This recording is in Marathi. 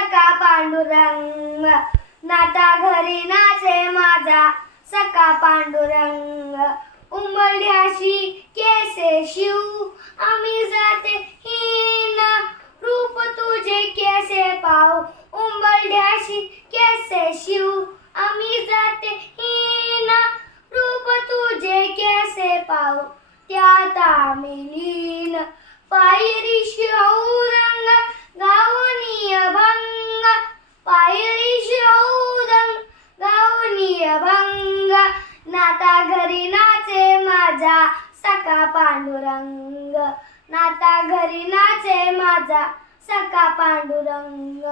पांडुरंग. नाता घरी नाचे माझा सका पांडुरंग. उमलड्याशी केसे शिव? आम्ही जाते हीन रूप तुझे केसे पाव उंबरड्याशी केसे शिव? आम्ही जाते हीन रूप तुझे केसे पाव त्यात आम्ही नाता घरी नाचे माझा सका पांडुरंग. नाता घरी नाचे माझा सका पांडुरंग.